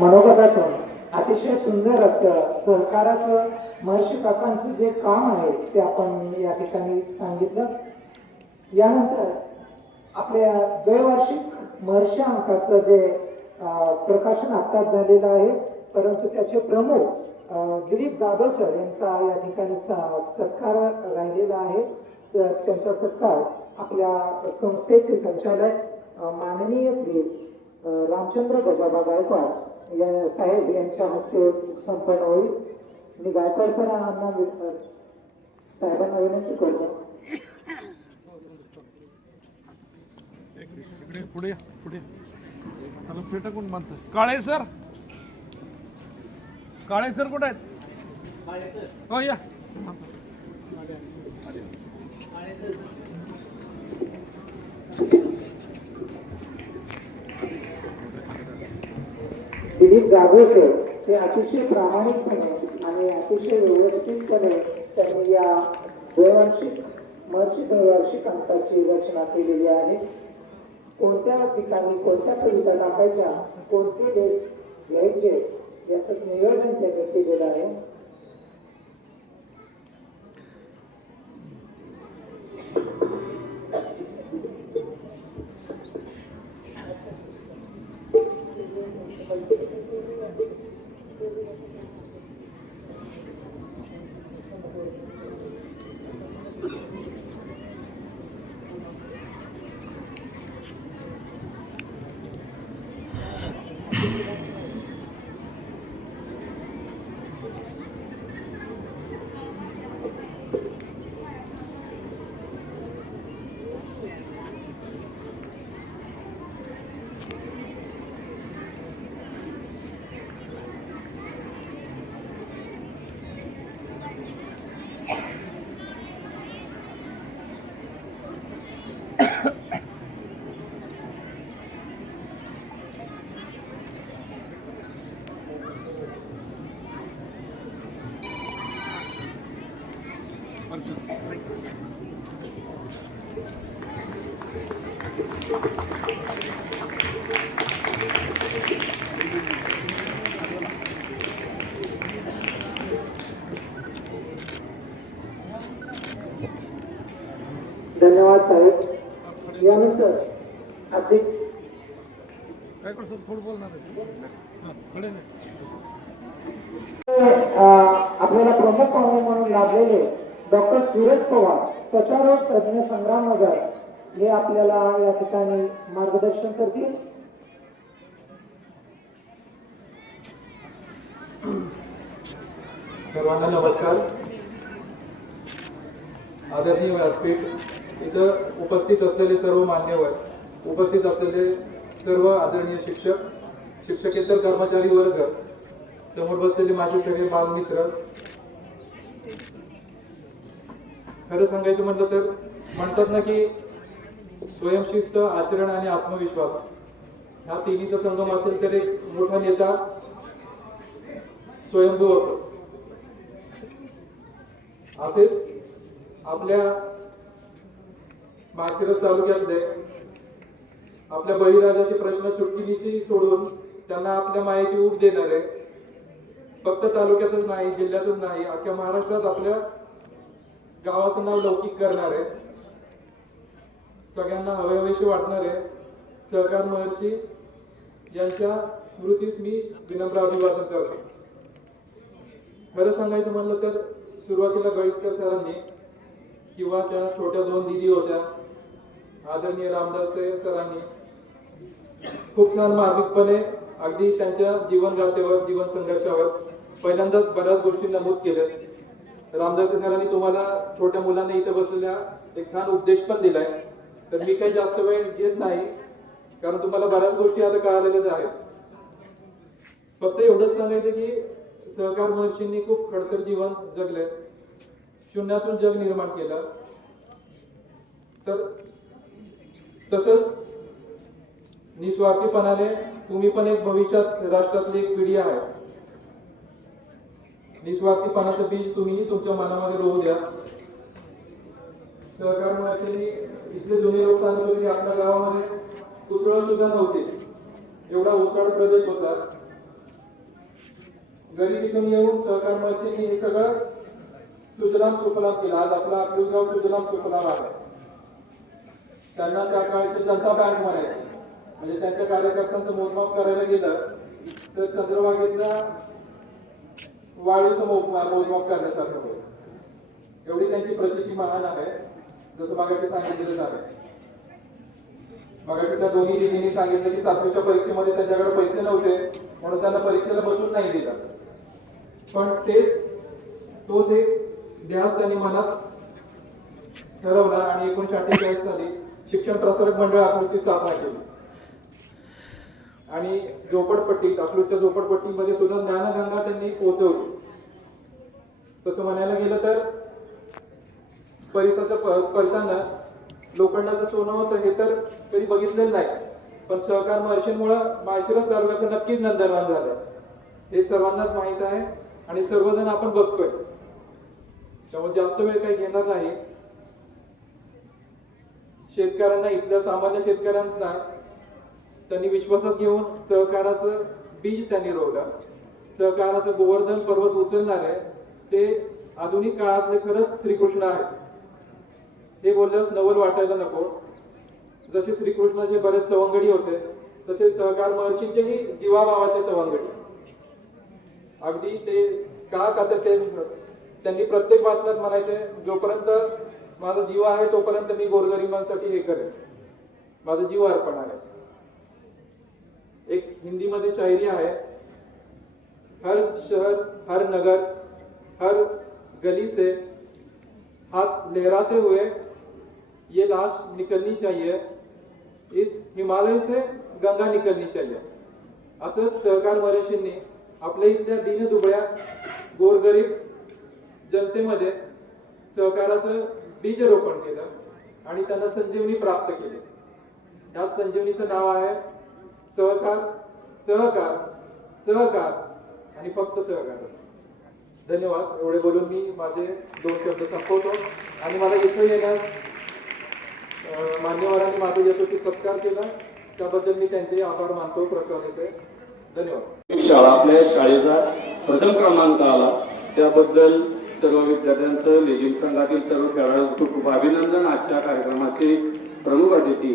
मनोगतातून अतिशय सुंदर असं सहकाराचं महर्षी काकांचं जे काम आहे ते आपण या ठिकाणी सांगितलं. यानंतर आपल्या द्वैवार्षिक महर्षी अंकाचं जे प्रकाशन आत्ताच झालेलं आहे, परंतु त्याचे प्रमुख दिलीप जाधव सर यांचा या ठिकाणी सत्कार राहिलेला आहे. तर त्यांचा सत्कार आपल्या संस्थेचे संचालक माननीय श्री रामचंद्र गजाबा गायकवाड या साहेब यांच्या हस्ते संपन्न होईल. मी गायकवाड सरांना साहेबांना विनंती करतो. पुढे पुढे फेटा कोण म्हणतं? काळे सर, काळे सर कुठे आहेत? हो या. दिलीप जाधव सर हे अतिशय प्रामाणिकपणे आणि अतिशय व्यवस्थितपणे त्यांनी या महर्षी द्वैवार्षिक अंकाची रचना केलेली आहे. कोणत्या ठिकाणी कोणत्या कविता टाकायच्या, कोणते लेख घ्यायचे याचं नियोजन त्यांनी केलेलं आहे. धन्यवाद साहेब. यानंतर अधिक आपल्याला प्रमुख पाहुणे म्हणून लाभलेले डॉक्टर सूरज पवार, त्वचारोग तज्ञ, संग्रामनगर, हे आपल्याला या ठिकाणी मार्गदर्शन करतील. सर्वांना नमस्कार. आदरणीय व्यासपीठ, इथं उपस्थित असलेले सर्व मान्यवर, उपस्थित असलेले सर्व आदरणीय शिक्षक, शिक्षकेतर कर्मचारी वर्ग, समोर बसलेले माझे सगळे बालमित्र. खरं सांगायचं म्हटलं तर म्हणतात ना की स्वयंशिस्त, आचरण आणि आत्मविश्वास ह्या तिन्हीचा संगम असेल तर एक मोठा नेता स्वयंभू होतो. असेच आपल्या माळशिरस तालुक्यातले आपल्या बळीराजाचे प्रश्न चुटकीनिशी सोडून त्यांना आपल्या मायेची ऊब देणारे, फक्त तालुक्यातच नाही, जिल्ह्यातच नाही, अख्ख्या महाराष्ट्रात आपल्या गावाचं नाव लौकिक करणारे, सगळ्यांना हवेहवेशी वाटणारे सहकार महर्षी यांच्या स्मृतीस मी विनम्र अभिवादन करतो. खरं सांगायचं म्हणलं तर सुरुवातीला गळीतकर सरांनी किंवा त्या छोट्या दोन दिदी होत्या आदरणीय रामदास सरांनी खूप छान मार्मिकपणे अगदी त्यांच्या जीवनगाथेवर, जीवन संघर्षावर पहिल्यांदाच बऱ्याच गोष्टी नमूद केल्या. रामदास सरांनी तुम्हाला छोट्या मुलांना इथे बसलेल्या एक छान उपदेश पण दिलाय. तर मी काही जास्त वेळ घेत नाही, कारण तुम्हाला बऱ्याच गोष्टी आता कळालेल्याच आहेत. फक्त एवढंच सांगायचं की सहकार महर्षींनी खूप खडतर जीवन जगले, शून्यातून जग निर्माण केलं. तर तसंच निस्वार्थीपणाने तुम्ही पण एक भविष्यात राष्ट्रातली एक पिढी आहे. निस्वार्थीपणाचं बीज तुम्ही तुमच्या मनामध्ये रोवू द्या. सहकार महर्षींनी इथले जुने लोक सांगत होते की आपल्या गावामध्ये उसळ सुद्धा नव्हते, एवढा उसाळ प्रदेश होता. गरिबीतून येऊन सहकार महर्षींनी हे सगळं सुजलाम सुफलाम केलं. आज आपला अकलूजगाव सुजलाम सुफलाम आहे. त्यांना त्या काळची जनता बँक म्हणायची. म्हणजे त्यांच्या कार्यकर्त्यांचं मोजमाप करायला गेलं तर चंद्रभागेतल्या वाळूचं मोजमाप करण्यासारखं होतं. एवढी त्यांची प्रचिती महान आहे. जसं मागाशी सांगितलेलं आहे. मागाशी त्या दोन्ही दिदींनी सांगितलं की 7वीच्या परीक्षेमध्ये त्यांच्याकडे पैसे नव्हते म्हणून त्यांना परीक्षेला बसून नाही दिला. पण तोच एक ध्यास त्यांनी मनात ठरवला आणि 1948 साली शिक्षण प्रसारक मंडळ अकलूजची स्थापना केली. आणि झोपडपट्टी, अकलूजच्या झोपडपट्टीमध्ये सुद्धा ज्ञानगंगा त्यांनी पोहोचवली. तसं म्हणायला गेलं तर परिसराच्या स्पर्शानं लोखंडाचं सोनं होतं हे तर कधी बघितलेलं नाही. पण सहकार महर्षींमुळं माळशिरस तालुक्याचं नक्कीच नंदनवन झालं हे सर्वांनाच माहीत आहे आणि सर्वजण आपण बघतोय. त्यामुळे जास्त वेळ काही घेणार नाही. शेतकऱ्यांना, इथल्या सामान्य शेतकऱ्यांना त्यांनी विश्वासात घेऊन सहकाराचं बीज त्यांनी रोवलं. सहकाराचं गोवर्धन पर्वत उचलणारे ते आधुनिक काळातले खरंच श्रीकृष्ण आहेत. हे बोलल्यास नवल वाटायला नको. जसे श्रीकृष्णाचे बरेच सवंगडी होते तसे सहकार महर्षींचेही जीवाभावाचे सवंगडी. अगदी ते का तर त्यांनी प्रत्येक भाषणात म्हणायचे, जोपर्यंत माझा जीव आहे तोपर्यंत मी गोरगरिबांसाठी हे करेन, माझा जीव अर्पण आहे. एक हिंदीमध्ये शायरी आहे, हर शहर हर नगर हर गली से हाथ लहराते हुए ये लाश निकलनी चाहिए, इस हिमालय से गंगा निकलनी चाहिए. असंच सहकार महर्षींनी आपल्या इथल्या दीनदुबळ्या गोरगरीब जनतेमध्ये सहकाराचं बीजरोपण केलं आणि त्यांना संजीवनी प्राप्त केली. याच संजीवनीचं नाव आहे सहकार, सहकार, सहकार आणि फक्त सहकार. धन्यवाद. एवढे बोलून मी माझे 2 शब्द संपवतो आणि मला इथं येण्यास मान्यवरांनी माझा यथोचित सत्कार केला त्याबद्दल मी त्यांचे आभार मानतो, प्रश्न. धन्यवाद. शाळा, आपल्या शाळेचा प्रथम क्रमांक आला त्याबद्दल सर्व विद्यार्थ्यांचं, लेझिम संघातील सर्व खेळाडूंचं खूप अभिनंदन. आजच्या कार्यक्रमाचे प्रमुख अतिथी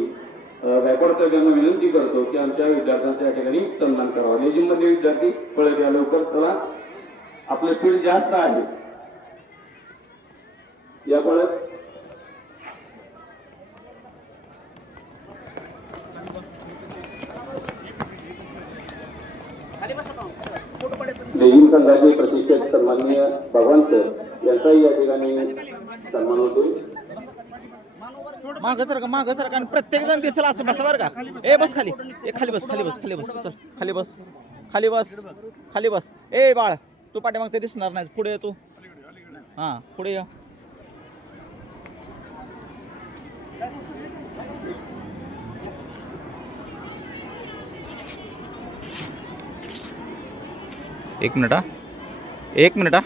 गायकवाड साहेब यांना विनंती करतो की आमच्या विद्यार्थ्यांचा या ठिकाणी सन्मान करावा. लेझिम मधले विद्यार्थी पळत या लवकर, चला आपलं स्पीड जास्त आहे. या पळत लेझिम संघाचे प्रशिक्षक सन्माननीय भगवान सर यांचाही या ठिकाणी सन्मान होतो. मागं सर आणि प्रत्येक जण दिसेल असं बसा बरं का. ए बस खाली, ए खाली बस, खाली बस, खाली बस, चल खाली बस, खाली बस, खाली बस. ए बाळ तू पाठीमागते दिसणार नाही, पुढे ये तू. हां पुढे या. एक मिनिट हा.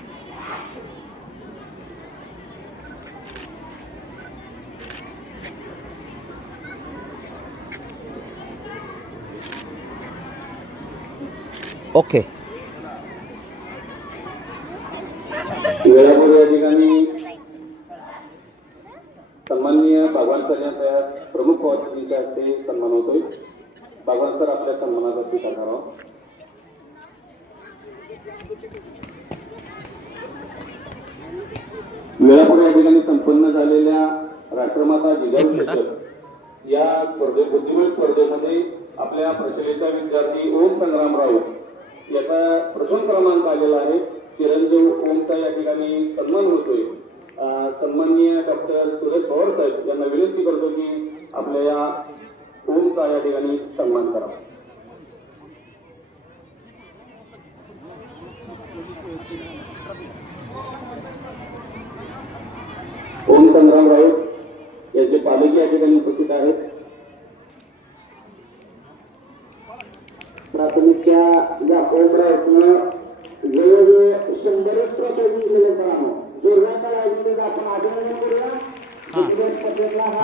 ओके. वेळापूर्वी या ठिकाणी सन्माननीय भगवान सर यांचा प्रमुख अतिथीच्या हस्ते सन्मान होतोय. भगवान सर आपल्या सन्मानाचा स्वीकार करावा. वेळापूर्वी या ठिकाणी संपन्न झालेल्या राष्ट्रमाता जिजाऊ चषक या बुद्धिबळ स्पर्धेमध्ये आपल्या प्रशालेचा विद्यार्थी ओम संग्राम राऊत याचा प्रथम क्रमांक आलेला आहे. चिरंजीव ओमचा या ठिकाणी सन्मान होतोय. सन्माननीय डॉक्टर सुरेश पवार साहेब यांना विनंती करतो की आपल्या या ओमचा या ठिकाणी सन्मान करावा. ओम संग्राम राऊत याचे पालक या ठिकाणी उपस्थित आहेत. प्राथमिकच्या या ओम राऊतनं जवळजवळ 100 ट्रॉफी जिंकलेले करावं. जोरदार टाळ्या आपण अभिनंदन करूया. हा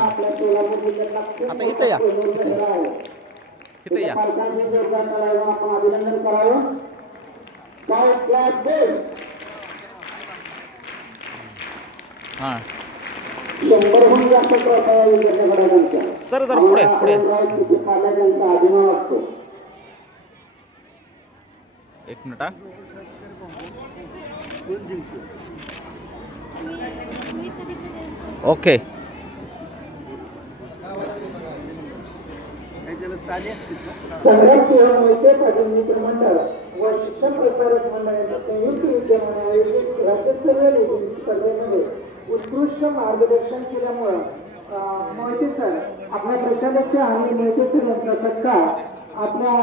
आपल्या सोलापूर जिल्ह्यातला आता इथं या, इथं या. पालकांनी जोरदार टाळ्या आपण अभिनंदन करावं. हां शंभरहून जास्त ट्रॉफ्या या विद्यार्थ्या घडायच्या. सर जरा पुढे पुढे त्यांचा अभिमान वाटतो. एक मिनिट हा. ओके संग्राम सिंह मोहिते पाटील मित्र मंडळ व शिक्षण प्रसारक मंडळाच्या संयुक्त विद्यमाने आयोजित राज्यस्तरीय लेखन स्पर्धेमध्ये उत्कृष्ट मार्गदर्शन केल्यामुळं मोहिते सर आपल्या प्रशालेचे आणि मोहिते सर यांचा सत्कार आपल्या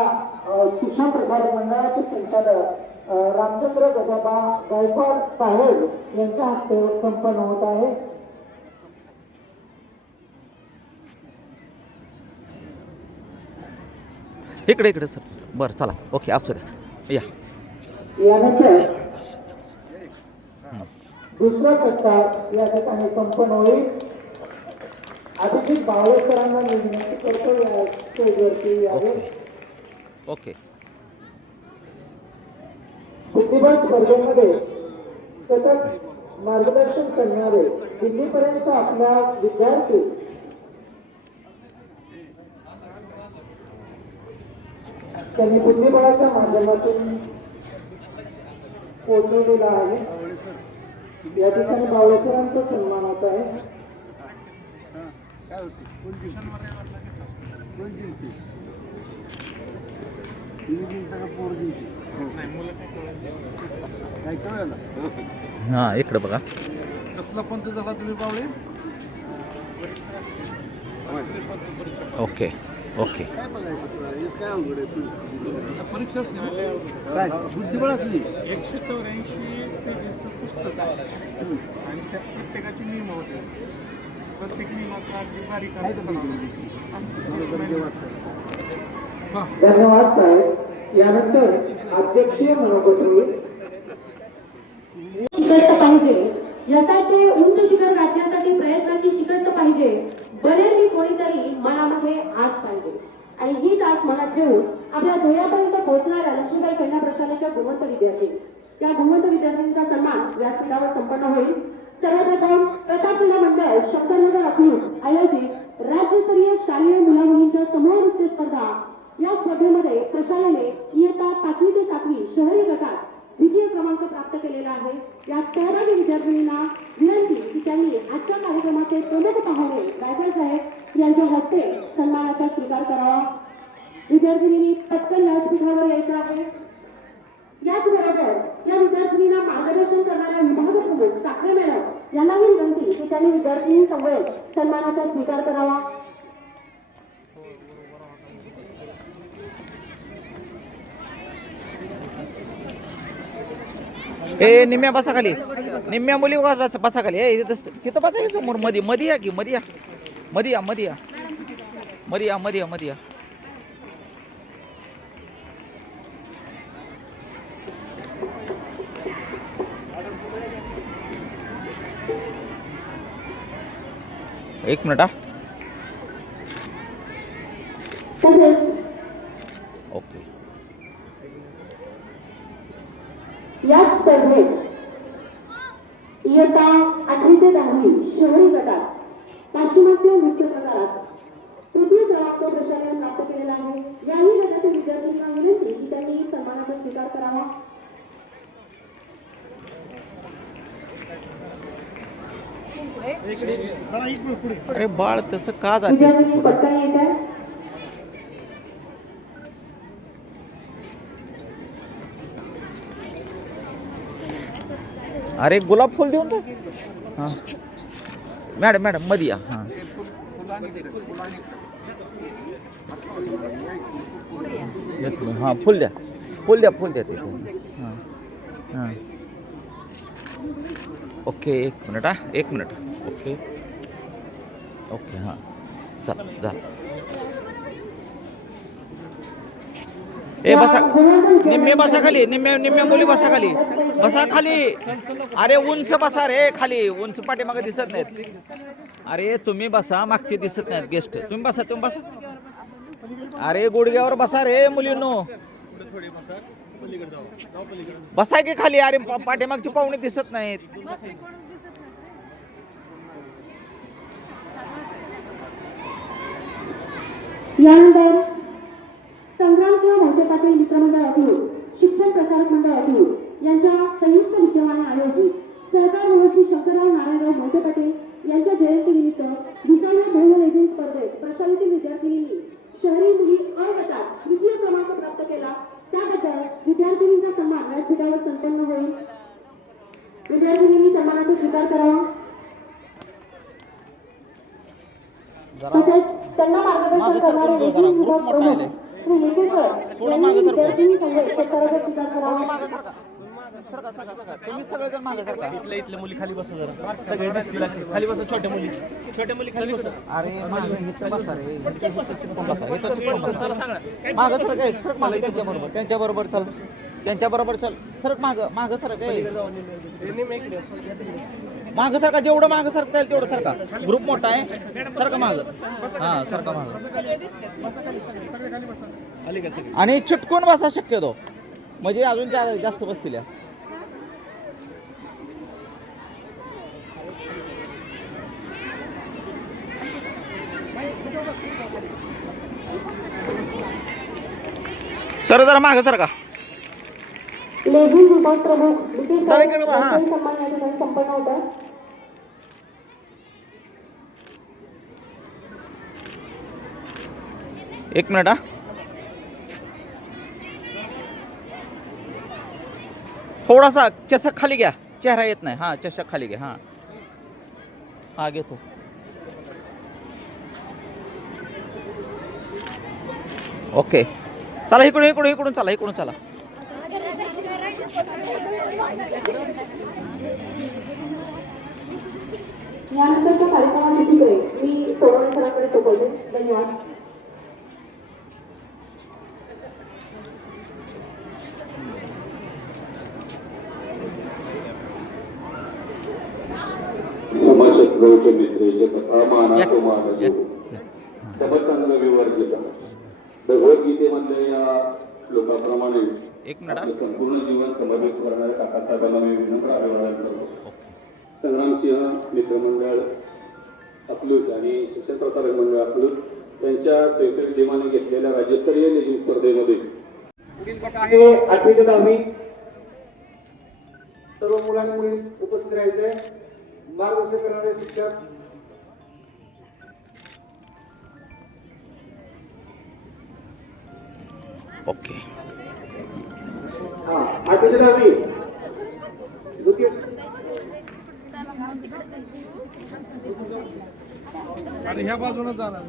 शिक्षण प्रसारक मंडळाचे संचालक रामचंद्र गजाबा गायकवाड साहेब यांच्या हस्ते संपन्न होत आहे. इकडे इकडे सर बरं चला ओके आप या यानंतर दुसरा सत्कार या ठिकाणी संपन्न होईल. अभिजित बावळे सरांना मी विनंती करतो या स्टेजवरती यावे. ओके बुद्धिबळ स्पर्धेमध्ये सतत मार्गदर्शन करणारे दिल्लीपर्यंत आपला विद्यार्थी त्यांनी बुद्धिबळाच्या माध्यमातून पोहोचवलेला आहे. या ठिकाणी बावळेकरांचा सन्मान होत आहे. हां इकडे बघा. कसला पंच झाला तुम्ही पावळे? ओके ओके परीक्षाच काय बुद्धिबळातली 184 पेजीचं पुस्तक आहे आणि त्यात प्रत्येकाचे नियम होते. प्रत्येक नियमाचा अगदी बारीक अर्थ धन्यवाद साहेब. यानंतर अध्यक्षीय मनोगत होईल. शिकस्त पाहिजे, यशाचे उंच शिखर गाठण्यासाठी प्रयत्नाची शिकस्त पाहिजे. बरेच कोणीतरी मनामध्ये आस पाहिजे आणि हीच आस मनात ठेवून आपल्या ध्येयापर्यंत पोहोचणाऱ्या लक्ष्मीबाई कन्या प्रशालेच्या गुणवंत विद्यार्थी या गुणवंत विद्यार्थ्यांचा सन्मान व्यासपीठावर संपन्न होईल. सर्वप्रथम प्रताप क्रीडा मंडळ शंकरनगर अकलूज आयोजित राज्यस्तरीय शालेय मुला मुलींच्या समूह नृत्य स्पर्धा या स्पर्धेमध्ये प्रशालेने इयत्ता 5वी ते 7वी शहरी गटात द्वितीय क्रमांक प्राप्त केलेला आहे. या सहभागी विद्यार्थिनींना विनंती की त्यांनी आजच्या कार्यक्रमाचे प्रमुख पाहुणे गायकवाड साहेब यांच्या हस्ते सन्मानाचा स्वीकार करावा. विद्यार्थिनींनी पटकन व्यासपीठावर यायचं आहे. याचबरोबर या विद्यार्थिनींना मार्गदर्शन करणाऱ्या विभाग प्रमुख साखरे मॅडम यांनाही विनंती की त्यांनी विद्यार्थिनींसमवेत सन्मानाचा स्वीकार करावा. ए निम्म्या बसा खाली. निम्म्या मुली बसा खाली. ए तिथं बसा की समोर मध्ये मध्ये या की मध्ये या मध्ये या मध्ये या मध्ये या मध्ये या मध्ये या. एक मिनिट हा. तसेच ओके याच स्पर्धेत इयत्ता 8वी ते 10वी शहरी गटात पाश्चिमात्य नृत्य प्रकारात तृतीय क्रमांक प्रशालेने प्राप्त केलेला आहे. याही गटातील विद्यार्थ्यांना विनंती की त्यांनी सन्मानाचा स्वीकार करावा. अरे बाळ तसं का जातेस तू विद्यार्थ्यांनी पुढं? पटकन येत आहे. अरे गुलाब फुल देऊन जा. हां मॅडम मॅडम मध्ये या. हां हां फुल द्या फुल द्या फुल द्या तिथे. हां हां ओके एक मिनिट हा एक मिनिट. ओके ओके हां चल जा. ए बसा निम्मे बसा खाली. निम्म्या निम्म्या मुली बसा खाली. बसा खाली. अरे उंच बसा रे खाली. उंच पाठीमागे दिसत नाहीत. अरे तुम्ही बसा मागचे दिसत नाहीत गेस्ट. तुम्ही बसा तुम्ही बसा. अरे गुडघ्यावर बसा रे मुलींनो. बसाय की खाली, अरे पाठीमागची पाहुणे दिसत नाहीत. यानंतर संग्रामसिंह मोहिते पाटील मित्रमंडळ अकलूज, शिक्षण प्रसारक मंडळ अकलूज यांच्या संयुक्त विद्यमाने आयोजित सहकार महर्षी शंकरराव नारायणराव मोहिते पाटील यांच्या जयंतीनिमित्त डिझायनर बहु लेझिम स्पर्धेत प्रशालेतील विद्यार्थिनींनी शहरी मुली अ गटात तृतीय क्रमांक प्राप्त केला. त्याबद्दल विद्यार्थिनींचा सन्मान व्यासपीठावर संपन्न होईल. विद्यार्थिनींनी सन्मानाचा स्वीकार करावा. तसेच त्यांना मार्गदर्शन करणारे लेझिम विभाग प्रमुख श्री निकेश्वर यांनी विद्यार्थिनी संघ पुरस्काराचा स्वीकार करावा. तुम्ही सगळे मागे सरका. इथल्या मुली खाली बसा जरा, सगळे बसतील खाली बसा. छोट्या मुली खाली बसा. अरे मागे बसा रे, बसा माग सरक मागे त्यांच्या बरोबर चल, त्यांच्या बरोबर चल. सरक माग सरक माग सरका, जेवढं माग सरकता येईल तेवढं सरका. ग्रुप मोठा आहे, सरका माग. हा सरका माग आणि चिटकून बसा शक्यतो, म्हणजे अजून जास्त बसतील. सर जरा माग सरका. लेझिम विभाग प्रमुख निकेश सर इकडे बघा. हा सन्मान या ठिकाणी संपन्न होता. एक मिनिट. हा थोडासा चषक खाली घ्या, चेहरा येत नाही. हा चषक खाली घ्या. हा हा घेतो. ओके चला, इकडून चला, इकडून चला. यानंतरच्या कार्यक्रमाची चित्रे मी सोडवणे सरांकडे सोपवते. धन्यवाद. समशत्रूचे मित्रेचे कथा मानातो मानतो समसंग विवर्जित. भगवद्गीतेमध्ये या श्लोकाप्रमाणे एक मिनिट. आपलं संपूर्ण जीवन समर्पित करणाऱ्या काकासाहेबांना मी विनम्र अभिवादन करतो. संग्रामसिंह मित्रमंडळ अकलूज आणि शिक्षण प्रसारक मंडळ अकलूज यांच्या संयुक्त विद्यमाने घेतलेल्या राज्यस्तरीय लेझिम स्पर्धेमध्ये पुढील गट आहे 8वी ते 10वी. सर्व मुलांनी मुली उपस्थित राहायचे. मार्गदर्शन करणारे शिक्षक ओके. 8वी ते 10वी द्वितीय आणि ह्या बाजूने जाणार.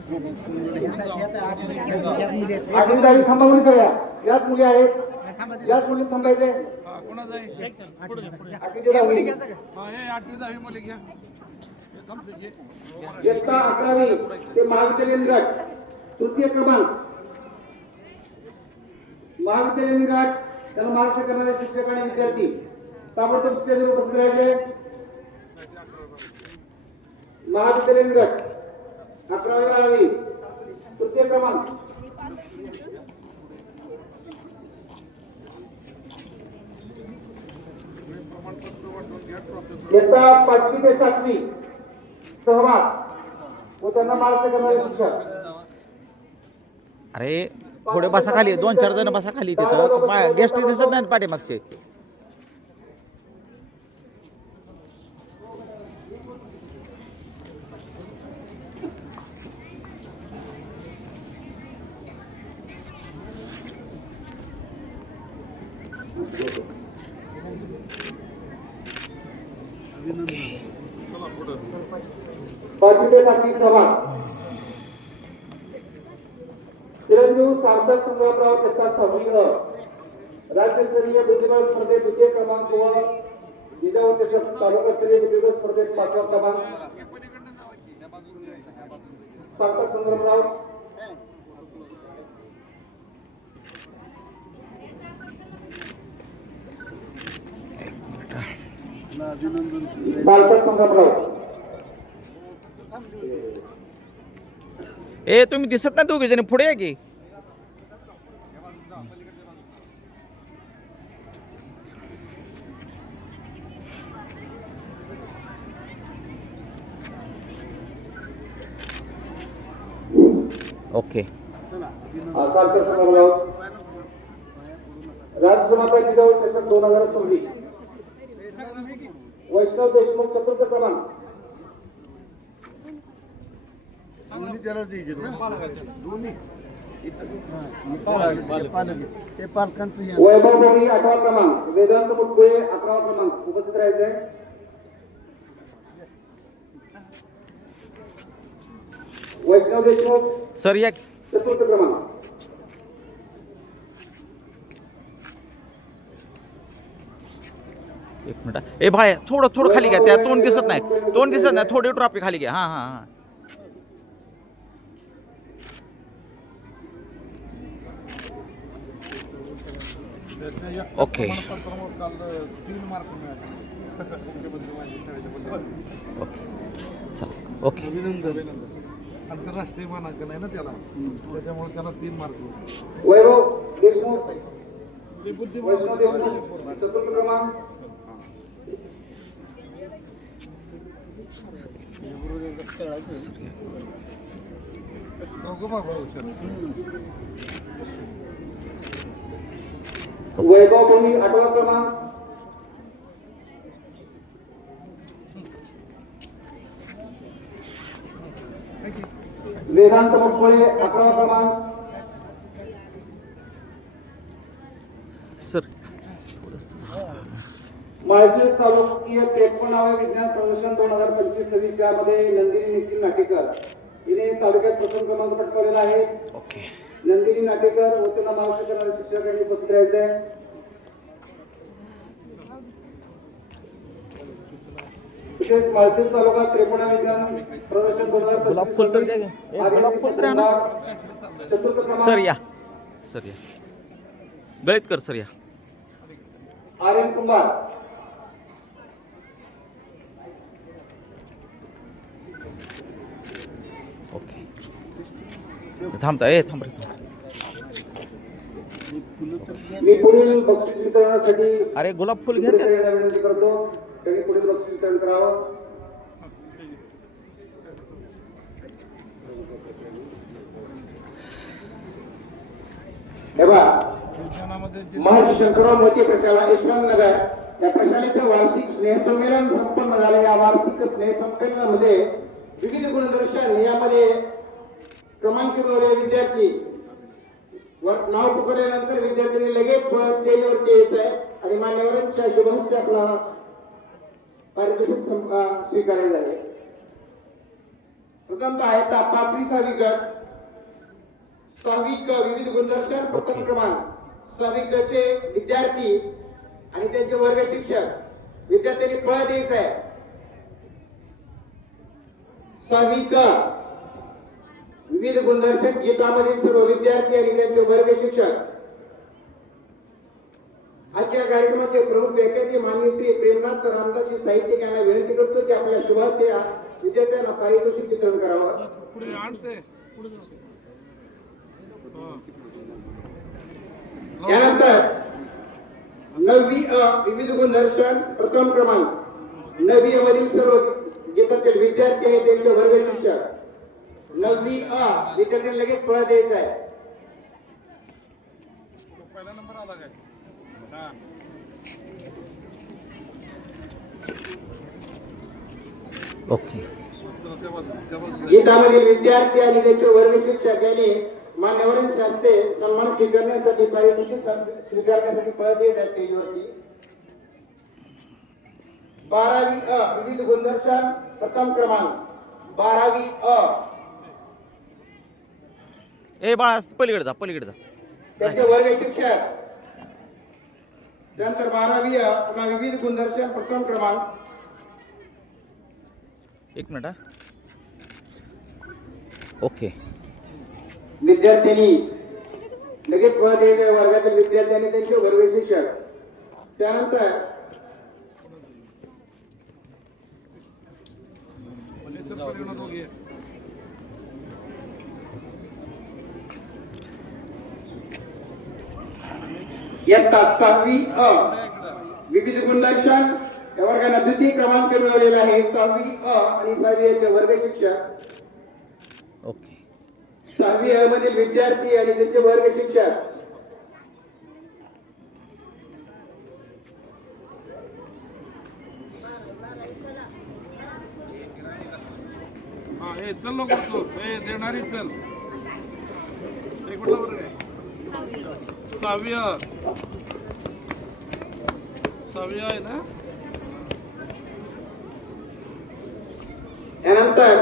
8वी 10वी थांबा मुली सगळ्या. याच मुली आहेत, याच मुली थांबायचे. कोणाचं आहे? 8वी ते 10वी. हा, हे 8वी 10वी मुली घ्या. इयत्ता 11वी ते महाविद्यालयीन गट तृतीय क्रमांक. महाविद्यालयीन गट त्यांना मार्गदर्शन करणारे शिक्षक आणि विद्यार्थी ताबडतोब स्टेजवर उपस्थित राहायचे. महाविद्यालयीन गट 11वी 12वी तृतीय क्रमांक. इयत्ता 5वी ते 7वी सहभाग व त्यांना मार्गदर्शन करणारे शिक्षक. अरे थोडे बसा खाली, 2-4 जण बसा खाली. तिथं गेस्ट दिसत नाहीत पाठीमागचे. पाचवी ते 7वी सहभाग चिरंजीव सार्थक संग्रामराव दत्ता 6वी अ राज्यस्तरीय बुद्धिबळ स्पर्धेत द्वितीय क्रमांक व जिजाऊ चषक तालुकास्तरीय बुद्धिबळ स्पर्धेत 5वा क्रमांक. सार्थक संग्रामराव सार्थक संग्रामराव. ए तुम्ही दिसत नाही दोघे जण, पुढे या की. ओके. सारखं संग्रामराव राजकुमार जिजाऊ चषक 2026 वैष्णव देशमुख चतुर्थ क्रमांक. ते पालकांचं वैभव मोही 8वा क्रमांक, वेदांत मुटकुळे 11वा क्रमांक. उपस्थित राहायचंय. वैष्णव देशमुख सर या चतुर्थ क्रमांक. एक मिनिट. ए भाई थोडं थोडं खाली घ्या. त्या तोंड दिसत नाही, तोंड दिसत नाही. थोडी ट्रॉफी खाली घ्या. हां हां हां. ओके ओके चला ओके. आंतरराष्ट्रीय मानांकन आहे ना त्याला, त्याच्यामुळे त्याला 3 मार्क. वैभव देशमुख वैष्णव देशमुख चतुर्थ क्रमांक. वैभव मोही 8वा क्रमांक. वेदांत मुटकुळे 11वा क्रमांक. सर माळशिरस तालुकीय 53वे विज्ञान प्रदर्शन 2025-26 यामध्ये नंदिनी नितीन नाटेकर हिने तालुक्यात प्रथम क्रमांक पटकावलेला आहे. ओके. नंदिनी नाटेकर व त्यांना मार्गदर्शन करणारे शिक्षकांनी उपस्थित राहायचंय. तसेच माळशिरस तालुका 53 विज्ञान प्रदर्शन 2025 चतुर्थ क्रमांक. सर या सर या गळीतकर सर या. आर्यन कुंभार. ओके थांबता. ए थांब रे थांब. मी पुढील बक्षीस वितरणासाठी अरे गुलाब फुल घ्या त्यात. विनंती करतो. त्यांनी पुढील बक्षीस वितरण करावं. हे बघा, महर्षी शंकरराव मोती प्रशाला यशवंत नगर या प्रशालेचं वार्षिक स्नेहसंमेलन संपन्न झालं. या वार्षिक स्नेहसंमेलनामध्ये विविध गुणदर्शन यामध्ये क्रमांक मिळवलेले विद्यार्थी नाव पुकारल्यानंतर विद्यार्थ्यांनी लगेच स्टेजवरती यायचं आहे आणि मान्यवरांच्या शुभहस्ते आपला पारितोषिक स्वीकारायचं आहे. प्रथमतः आहे 5वी 6वी गट. 6वी क विविध गुणदर्शन प्रथम क्रमांक. 6वी क चे विद्यार्थी आणि त्यांचे वर्ग शिक्षक विद्यार्थ्यांनी फळ द्यायचं आहे. 6वी क विविध गुणदर्शन गीतामधील सर्व विद्यार्थी आणि त्यांचे वर्ग शिक्षक. आजच्या कार्यक्रमाचे प्रमुख व्यक्ती माननीय श्री प्रेमनाथ रामदासजी साहित्यिक यांना विनंती करतो की आपल्या शुभहस्ते विद्यार्थ्यांना पारितोषिक वितरण करावं. यानंतर 9वी विविध गुणदर्शन प्रथम क्रमांक. 9वी मधील सर्व गीतातील विद्यार्थी आणि त्यांचे वर्ग शिक्षक. 9वी विद्यार्थ्यांना लगेच फळ द्यायचं आहे. पहिला नंबर आला काय? ओके. गीतामधील विद्यार्थी आणि त्यांचे वर्ग शिक्षक यांनी मान्यवरांच्या हस्ते सन्मान स्वीकारण्यासाठी पारितोषिक स्वीकारण्यासाठी फळ देत आहे स्टेजवरती. 12वी विविध गुणदर्शन प्रथम क्रमांक. 12वी ए बाळा पलीकडे जा पलीकडे जा. त्यांचे वर्ग शिक्षक. त्यानंतर 12वी पुन्हा विविध गुणदर्शन प्रथम क्रमांक. एक मिनिट. ओके. विद्यार्थ्यांनी लगेच फळ द्यायचे वर्गातील विद्यार्थ्यांनी त्यांचे वर्ग शिक्षक. त्यानंतर इयत्ता 6वी विविध गुणदर्शन या वर्गाला द्वितीय क्रमांक मिळवलेला आहे. 6वी आणि 6वी चे वर्ग शिक्षक. ओके. 6वी अ मधील विद्यार्थी आणि त्यांचे वर्ग शिक्षक. हा हे चल लवकर तू हे देणारी चल हे कुठला वर्ग आहे 6वी आहे ना. यानंतर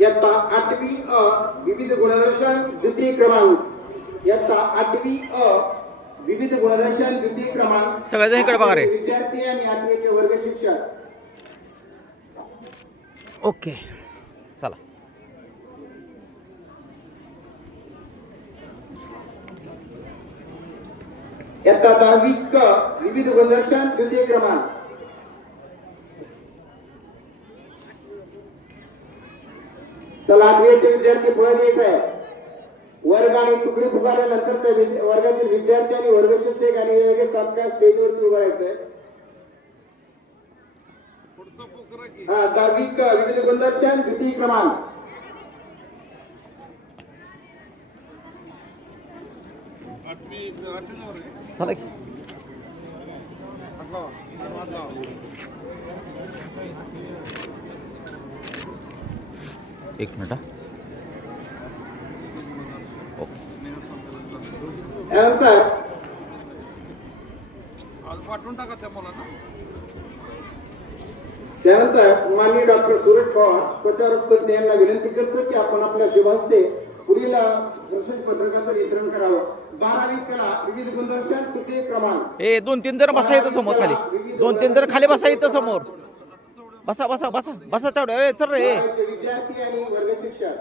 इयत्ता 8वी अ विविध गुणदर्शन द्वितीय क्रमांक. इयत्ता 8वी अ विविध गुणदर्शन द्वितीय क्रमांक. सगळेजण इकडे बघा रे. विद्यार्थी आणि 8वीचे वर्ग शिक्षक. ओके चला. इयत्ता 10वी क विविध गुणदर्शन द्वितीय क्रमांक. चला 8वीचे विद्यार्थी पुढे द्यायचं आहे. वर्ग आणि तुकडी पुकारल्यानंतर त्या वर्गातील विद्यार्थी आणि वर्ग शिक्षक आणि लगेच तात्काळ स्टेजवरती उभं राहायचंय. पुढचा पोकरा की 10वी क विविध गुणदर्शन द्वितीय क्रमांक. आठवी वर्ग आहे. चला की. एक मिनिट हा. ओके यानंतर आज पाठवून टाका त्या मुलांना. त्यानंतर माननीय डॉक्टर सुरेश पवार त्वचारोग तज्ञ यांना विनंती करतो की आपण आपल्या शुभ हस्ते पुढील प्रशस्ती पत्रकाचं वितरण करावं. 12वी कला विविध गुणदर्शन तृतीय क्रमांक. ए 2-3 जण बसा इथं समोर खाली. 2-3 जण खाली बसा इथं समोर. बसा बसा बसा बसा चावडे. अरे चल रे. विद्यार्थी आणि वर्ग शिक्षक.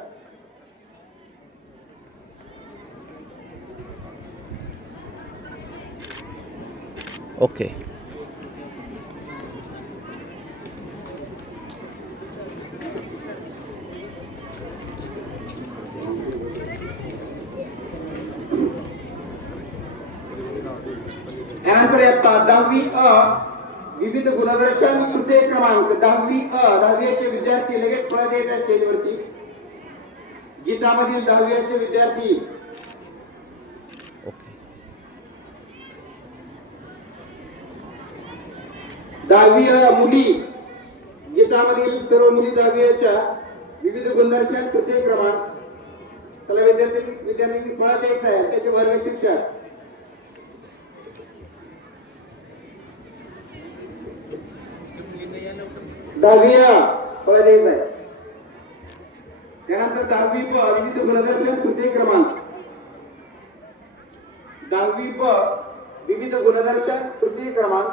ओके यानंतर इयत्ता 10वी अ विविध गुणदर्शन तृतीय क्रमांक. 10वी अ 10वीचे विद्यार्थी लगेच पुढे द्यायचे स्टेजवरती. गीतामधील 10वीचे विद्यार्थी. ओके 10वी अ मुली. गीतामधील सर्व मुली 10वीच्या विविध गुणदर्शन तृतीय क्रमांक. चला विद्यार्थी पुढे द्यायचं आहे त्याचे वर्ग शिक्षक. 10वी पुढे द्यायचं आहे. त्यानंतर 10वी ब विविध गुणदर्शन तृतीय क्रमांक. 10वी ब विविध गुणदर्शन तृतीय क्रमांक.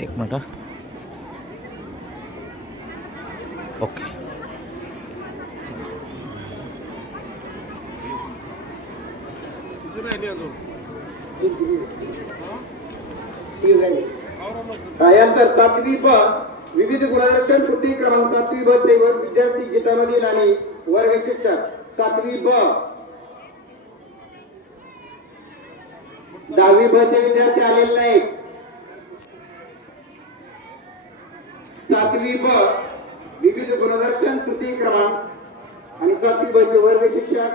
एक मिनिट हा. ओके किती राहिली अजून. यानंतर 7वी ब विविध गुणदर्शन तृतीय क्रमांक. 7वी ब चे विद्यार्थी गीतामधील आणि वर्ग शिक्षक. 7वी ब 10वी ब चे विद्यार्थी आलेले नाहीत. 7वी ब विविध गुणदर्शन तृतीय क्रमांक आणि 7वी ब चे वर्ग शिक्षक.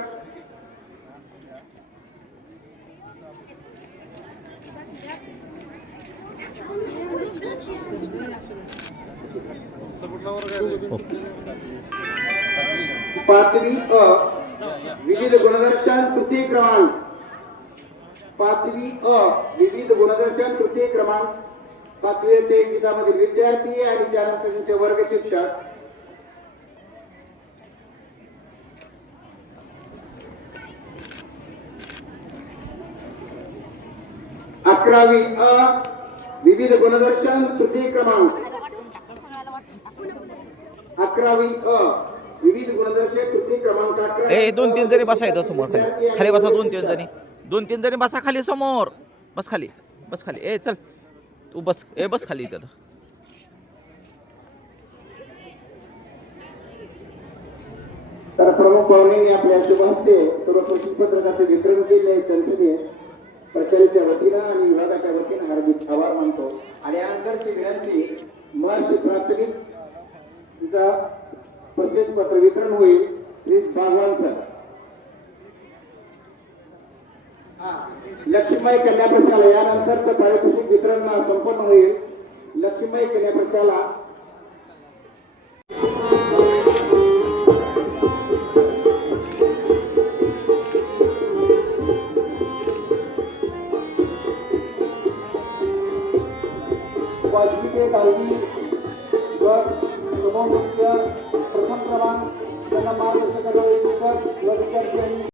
कुठला वर्ग आहे. 5वी अ विविध गुणदर्शन तृतीय क्रमांक. 5वी अ विविध गुणदर्शन तृतीय क्रमांक. 5वी चे गीतामधील विद्यार्थी आणि त्यानंतर त्यांचे वर्ग शिक्षक. 11वी अ विविध गुणदर्शन तृतीय क्रमांक. 11वी अ विविध गुणदर्शन तृतीय क्रमांक. 11वी ए 2-3 जणी बसा इथं समोर खाली. खाली बसा 2-3 जणी. 2-3 जणी बसा खाली समोर. बस खाली. बस खाली. ए चल तू बस. ए बस खाली इथं. तर प्रमुख पाहुण्यांनी आपल्या शुभ हस्ते सर्व प्रसिद्धपत्रकाचे वितरण केले संसदीय प्रचाराच्या वतीनं आणि विभागाच्या वतीनं हार्दिक आभार मानतो. आणि यानंतरची विनंती महर्षी प्राथमिक तिचा प्रसिद्धपत्र वितरण होईल. श्री भगवान सर लक्ष्मीबाई कन्या प्रशाला यानंतरचं पारितोषिक वितरण संपन्न होईल. लक्ष्मीबाई कन्या प्रशाला वाजवी ते दहावी गट प्रथम क्रमांक त्यांना मार्गदर्शन करणारे शिक्षक व विद्यार्थी